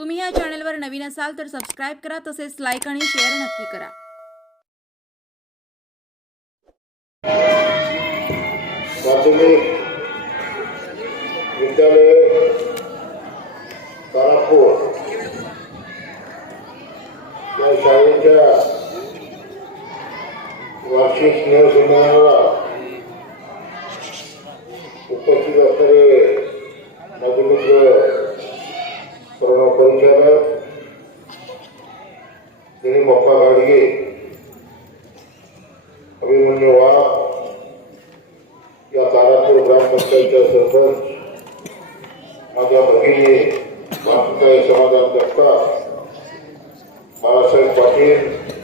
तुम्ही या चॅनलवर नवीन असाल तर सबस्क्राईब करा तसेच लाईक आणि शेअर नक्की करा. माध्यमिक विद्यालय तारापूर. या शाळेच्या वार्षिक स्नेहसंमेलनाला दिलीप बाप्पा अभिमन्यू वाघ या तारापूर ग्रामपंचायतच्या सरपंच माझ्या भगिनी मातृताई समाधान जगताप बाळासाहेब पाटील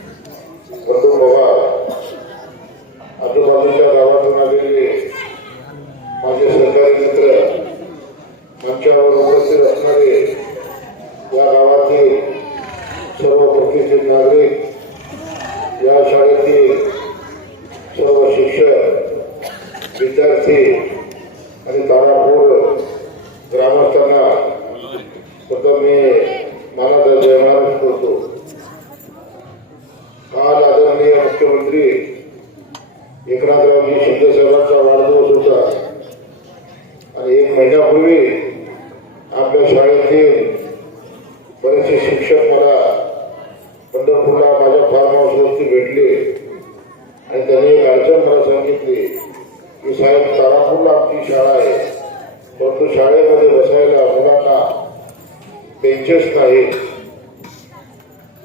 फार्म भेटले आणि त्यांनी एक अडचण मला सांगितली की साहेब तारापूरला आमची शाळा आहे. परंतु शाळेमध्ये बसायला मुलांना बेंचेस नाहीत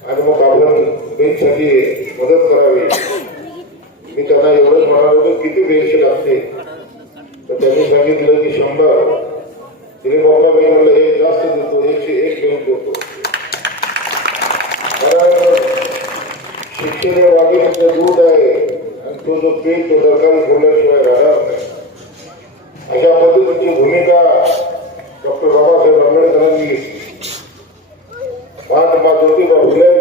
आणि मग आपण बेंचसाठी मदत करावी. मी त्यांना एवढंच म्हणालो की किती बेंच लागते तर त्यांनी सांगितलं की शंभर. तिने बाबा मी म्हणलं एक जास्त देतो एकशे एक बेंच देतो. शिक्षणे हे वाघिणीचं दूध आहे. तो जो पेट तो सरकारी बोलल्याशिवाय राहणार नाही. अशा पद्धतीची भूमिका डॉक्टर बाबासाहेब आंबेडकरांनी महात्मा ज्योतिबा फुले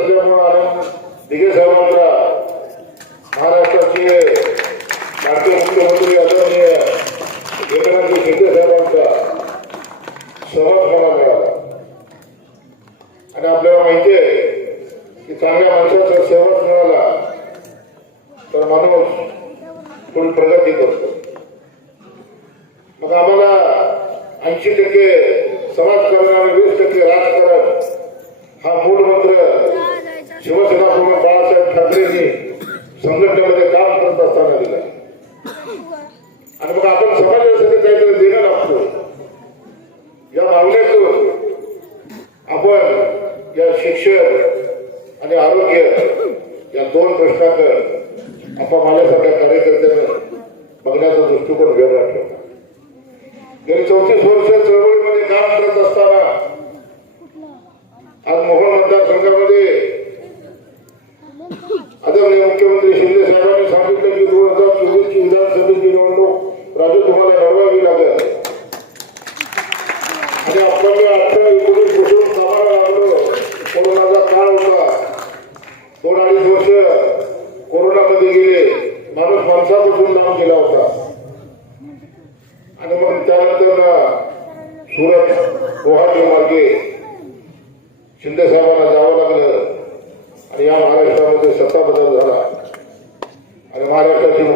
शिवसेनेत असल्यामुळे आनंद दिघे साहेबांचा महाराष्ट्राचे भारतीय मुख्यमंत्री दोन प्रश्नाकडे आपण माझ्यासारख्या कार्यकर्त्यांना बघण्याचा दृष्टिकोन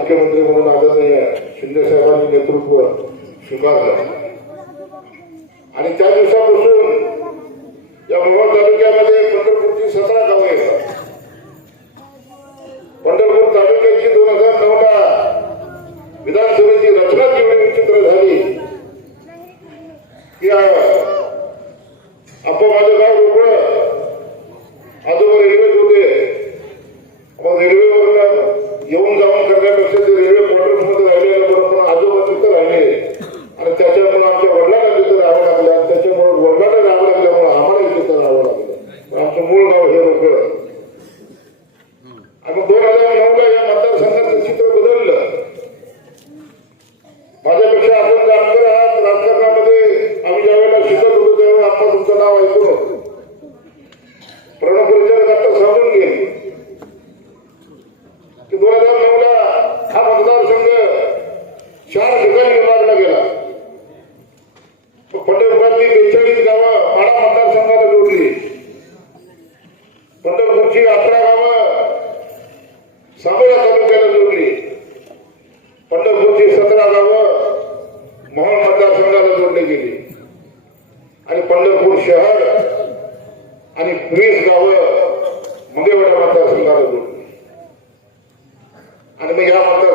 मुख्यमंत्री म्हणून आदरणीय शिंदे साहेबांनी नेतृत्व स्वीकारलं. आणि त्या दिवसापासून या मोहोळ तालुक्यामध्ये पंढरपूरची सतरा गावं येतात पंढरपूर तालुक्याची दोन हजार नऊला विधानसभेची रचना जेवढी विचित्र झाली. की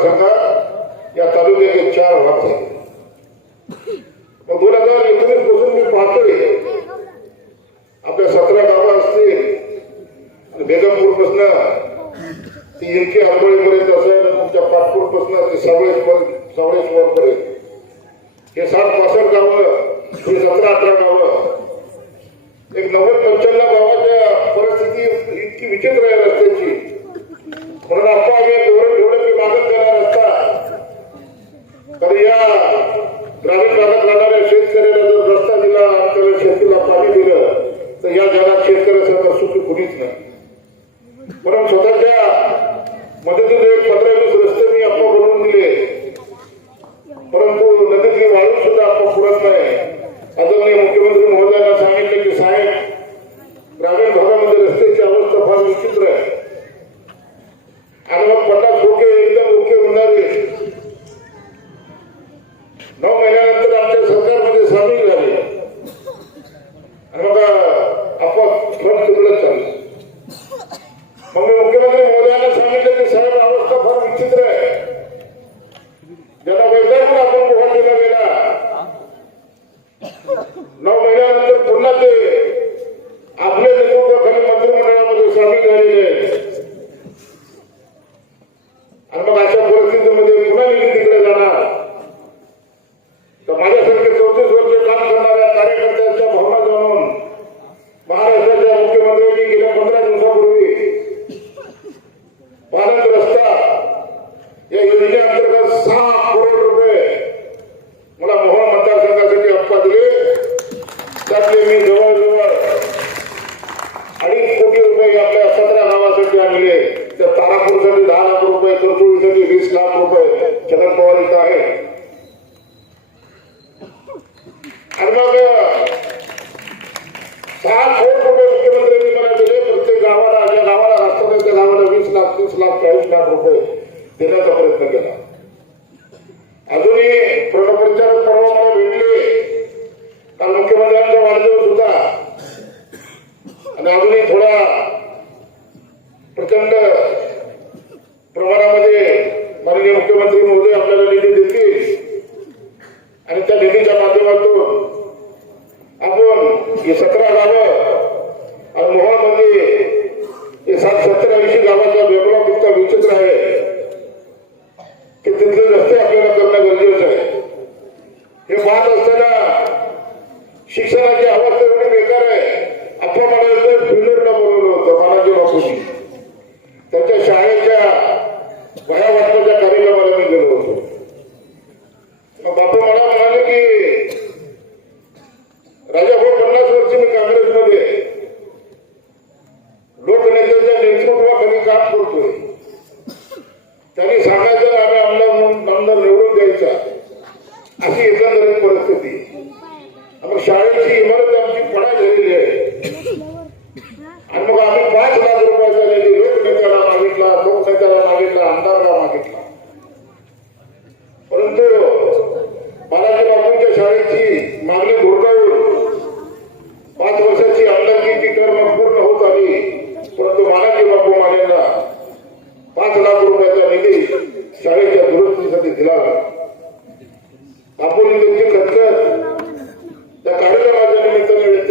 मतदारसंघात या तालुक्याचे चार भाग झाले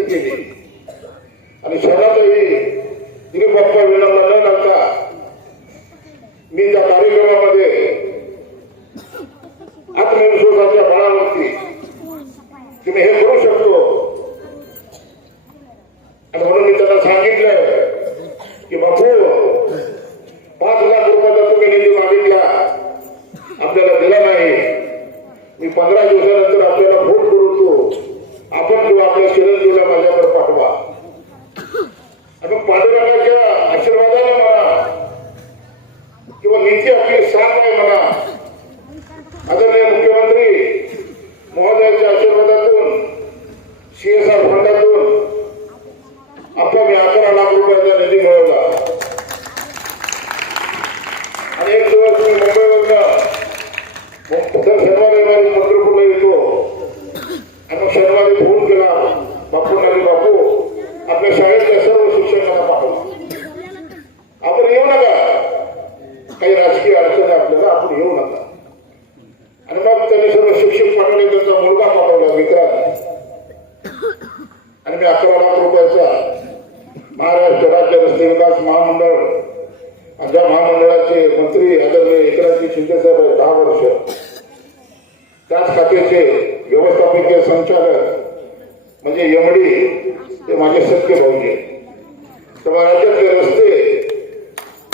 ಕೊಡುತ್ತೇವೆ टक्के भाऊजी तर राज्यातले रस्ते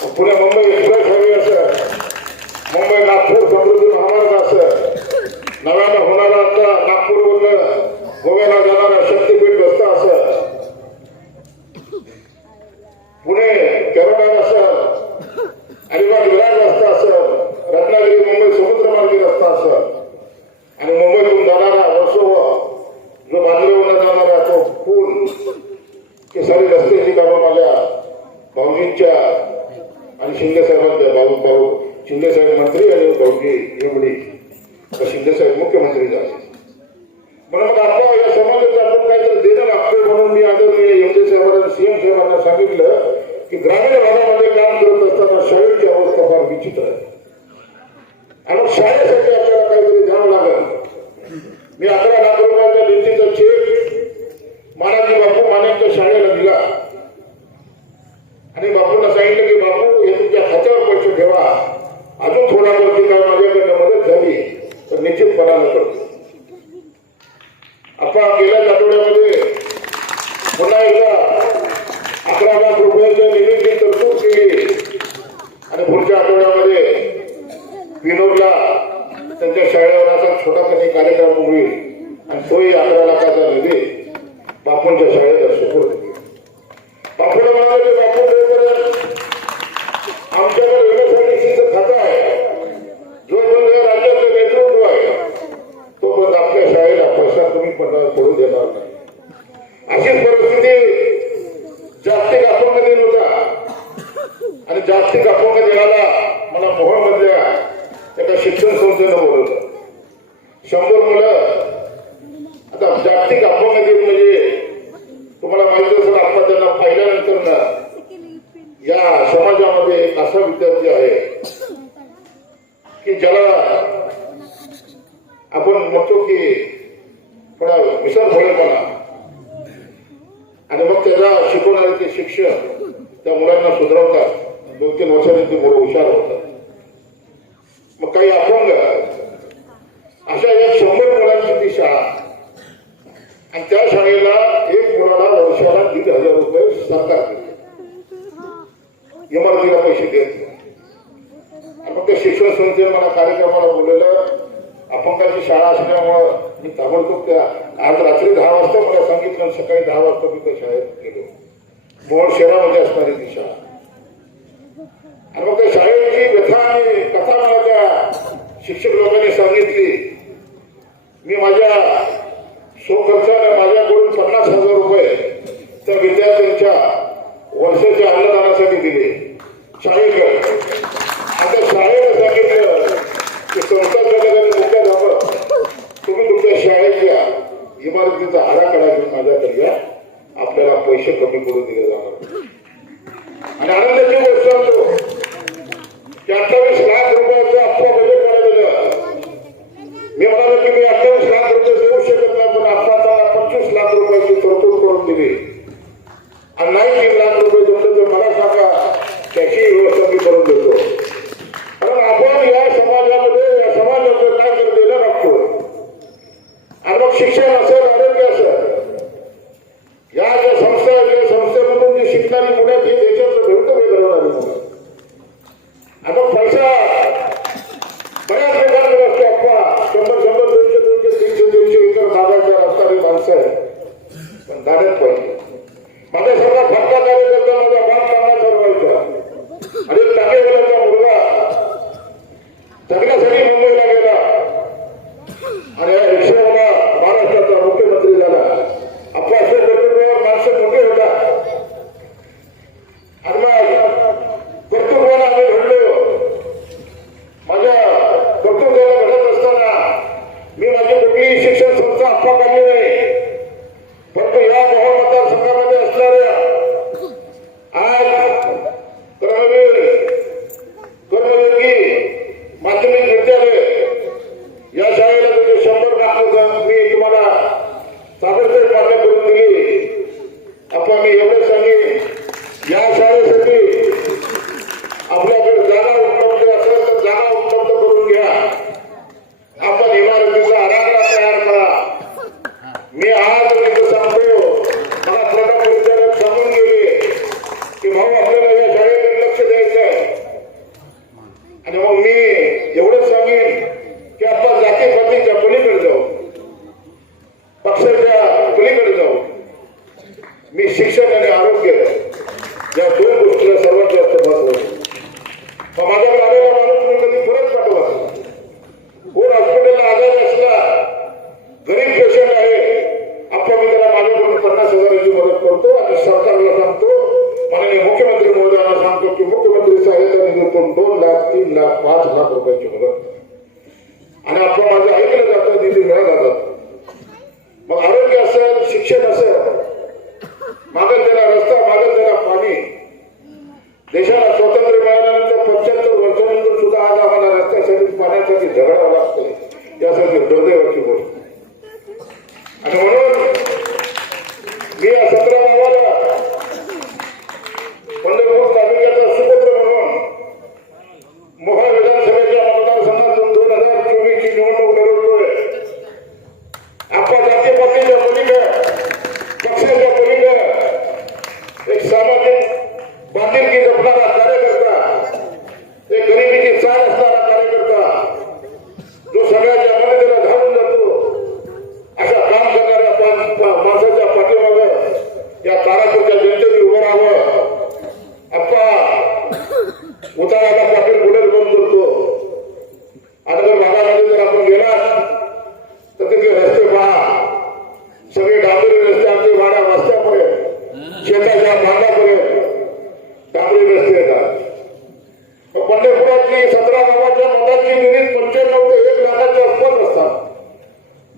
पुण्या मुंबई सांगितलं की ग्रामीण भागामध्ये काम करत असताना शाळेची अवस्था फार विचित्र आहे. que no se desmoronaron.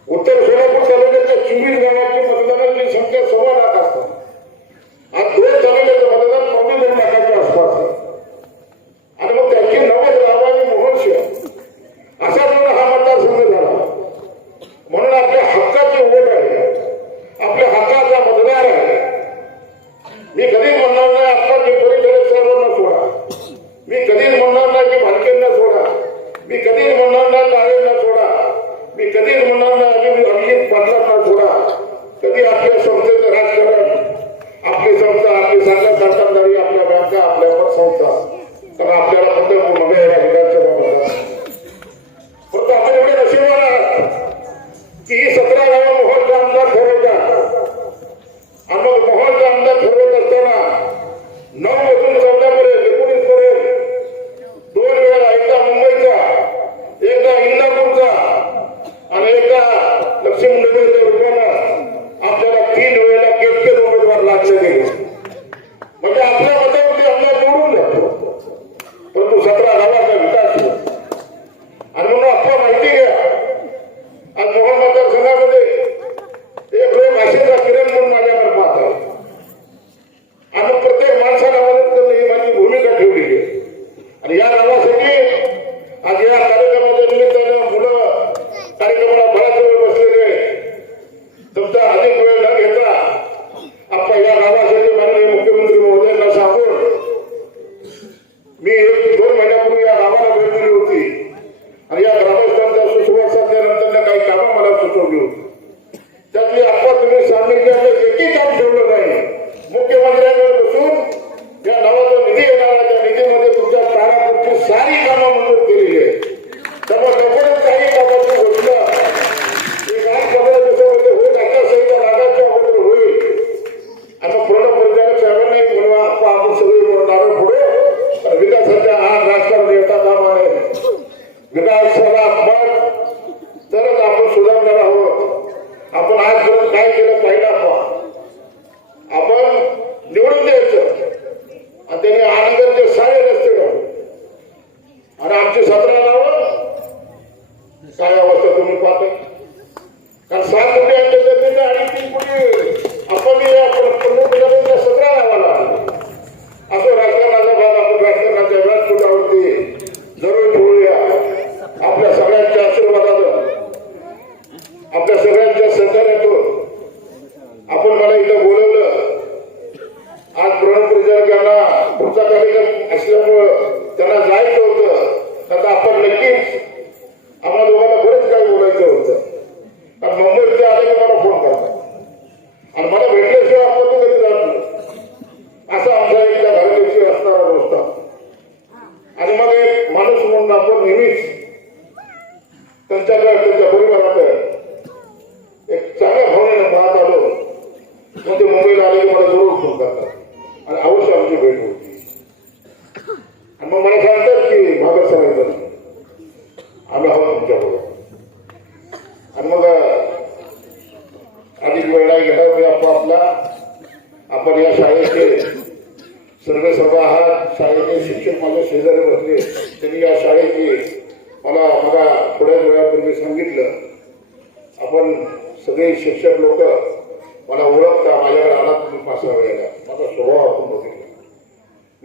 Usted lo pueblo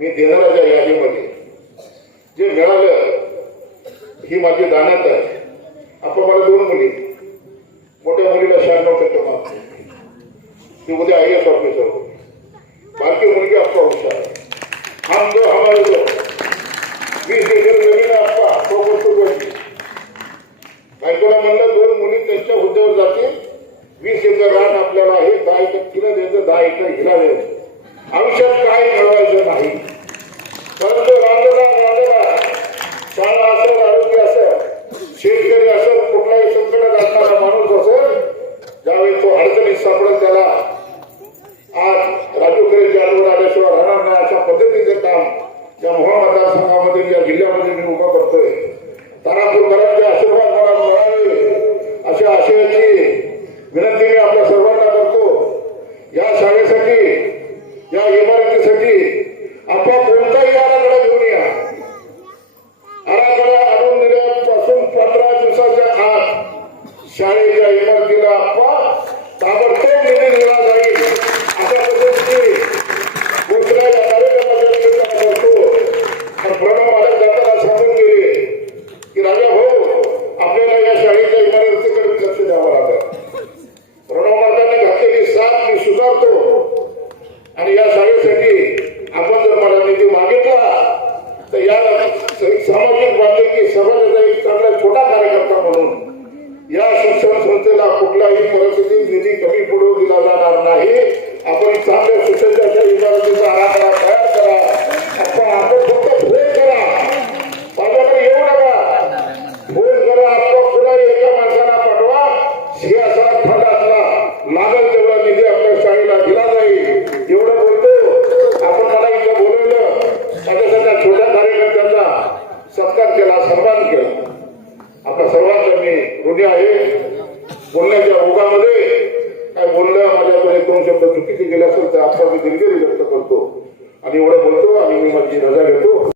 मी देणाऱ्याच्या यादीमध्ये जे मिळालं ही माझी दानत आहे.